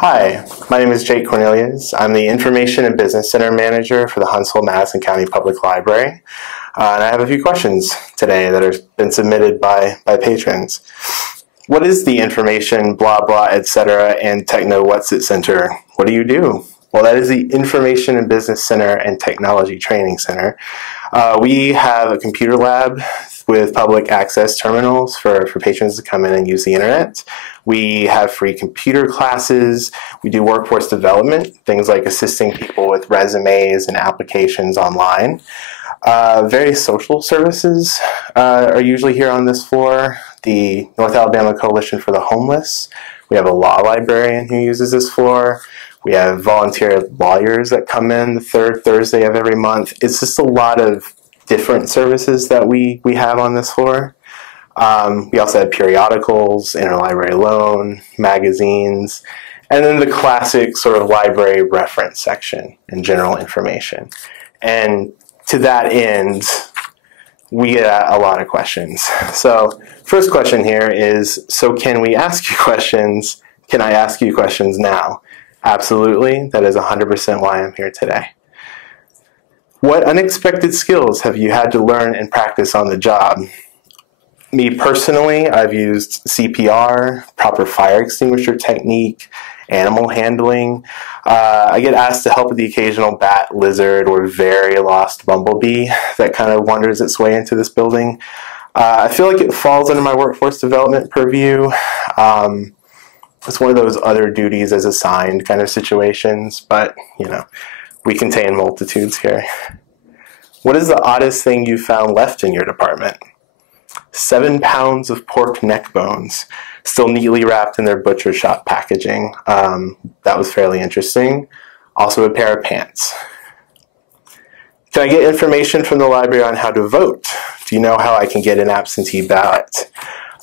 Hi, my name is Jake Cornelius. I'm the Information and Business Center Manager for the Huntsville-Madison County Public Library. And I have a few questions today that have been submitted by patrons. What is the Information, blah, blah, etc., and Techno What's It Center? What do you do? Well, that is the Information and Business Center and Technology Training Center. We have a computer lab with public access terminals for patrons to come in and use the internet. We have free computer classes. We do workforce development, things like assisting people with resumes and applications online. Various social services are usually here on this floor. The North Alabama Coalition for the Homeless. We have a law librarian who uses this floor. We have volunteer lawyers that come in the third Thursday of every month. It's just a lot of different services that we have on this floor. We also have periodicals, interlibrary loan, magazines, and then the classic sort of library reference section and general information. And to that end, we get a lot of questions. So first question here is, so can we ask you questions? Can I ask you questions now? Absolutely. That is 100% why I'm here today. What unexpected skills have you had to learn and practice on the job? Me personally, I've used CPR, proper fire extinguisher technique, animal handling. I get asked to help with the occasional bat, lizard, or very lost bumblebee that kind of wanders its way into this building. I feel like it falls under my workforce development purview. It's one of those other duties as assigned kind of situations, but, you know, we contain multitudes here. What is the oddest thing you found left in your department? 7 pounds of pork neck bones, still neatly wrapped in their butcher shop packaging. That was fairly interesting. Also a pair of pants. Can I get information from the library on how to vote? Do you know how I can get an absentee ballot?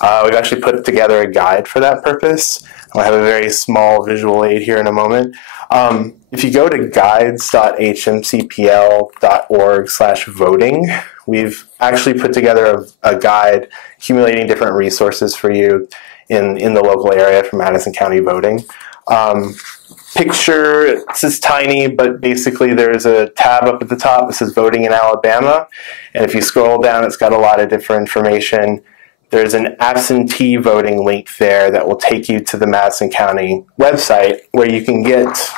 We've actually put together a guide for that purpose. I'll have a very small visual aid here in a moment. If you go to guides.hmcpl.org/voting, we've actually put together a guide accumulating different resources for you in the local area for Madison County voting. Picture, it's just tiny, but basically there's a tab up at the top that says Voting in Alabama. And if you scroll down, it's got a lot of different information. There's an absentee voting link there that will take you to the Madison County website where you can get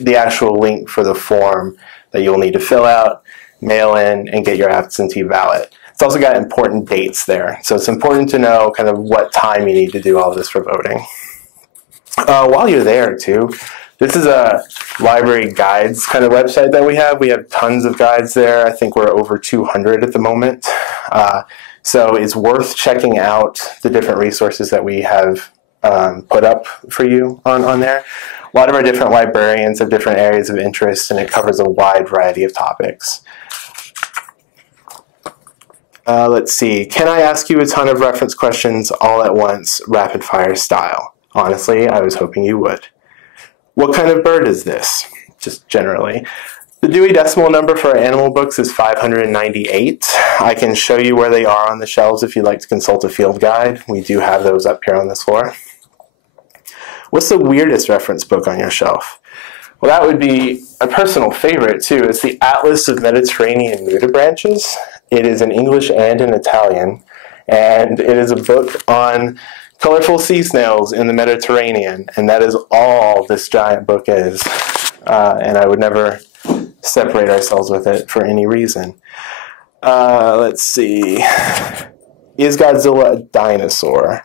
the actual link for the form that you'll need to fill out, mail in, and get your absentee ballot. It's also got important dates there, so it's important to know kind of what time you need to do all this for voting. While you're there, too, this is a library guides kind of website that we have. We have tons of guides there. I think we're over 200 at the moment. So it's worth checking out the different resources that we have put up for you on there. A lot of our different librarians have different areas of interest, and it covers a wide variety of topics. Let's see. Can I ask you a ton of reference questions all at once, rapid fire style? Honestly, I was hoping you would. What kind of bird is this? Just generally. The Dewey Decimal number for our animal books is 598. I can show you where they are on the shelves if you'd like to consult a field guide. We do have those up here on this floor. What's the weirdest reference book on your shelf? Well, that would be a personal favorite, too. It's the Atlas of Mediterranean Nudibranches. It is in English and in Italian, and it is a book on colorful sea snails in the Mediterranean, and that is all this giant book is. And I would never separate ourselves with it for any reason. Let's see. Is Godzilla a dinosaur?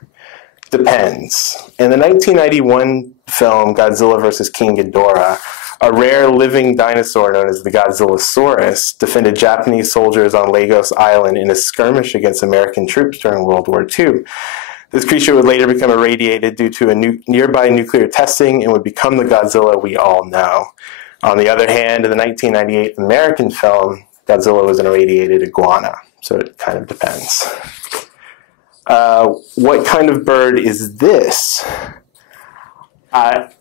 Depends. In the 1991 film Godzilla vs. King Ghidorah, a rare living dinosaur known as the Godzillasaurus defended Japanese soldiers on Lagos Island in a skirmish against American troops during World War II. This creature would later become irradiated due to a nearby nuclear testing and would become the Godzilla we all know. On the other hand, in the 1998 American film, Godzilla was an irradiated iguana, so it kind of depends. What kind of bird is this?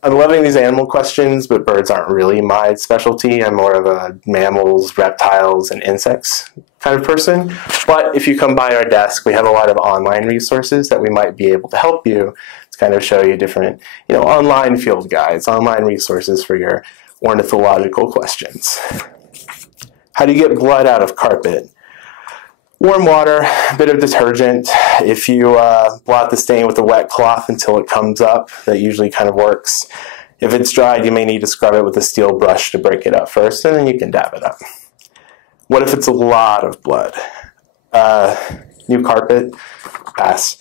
I'm loving these animal questions, but birds aren't really my specialty. I'm more of a mammals, reptiles, and insects kind of person. But if you come by our desk, we have a lot of online resources that we might be able to help you to kind of show you different, online field guides, online resources for your ornithological questions. How do you get blood out of carpet? Warm water, a bit of detergent. If you blot the stain with a wet cloth until it comes up, that usually kind of works. If it's dried, you may need to scrub it with a steel brush to break it up first, and then you can dab it up. What if it's a lot of blood? New carpet? Pass.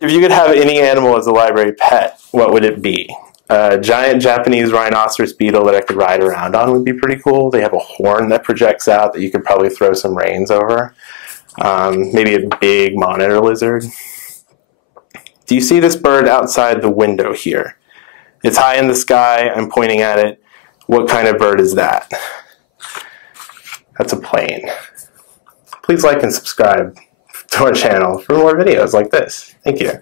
If you could have any animal as a library pet, what would it be? A giant Japanese rhinoceros beetle that I could ride around on would be pretty cool. They have a horn that projects out that you could probably throw some reins over. Maybe a big monitor lizard. Do you see this bird outside the window here? It's high in the sky. I'm pointing at it. What kind of bird is that? That's a plane. Please like and subscribe to our channel for more videos like this. Thank you.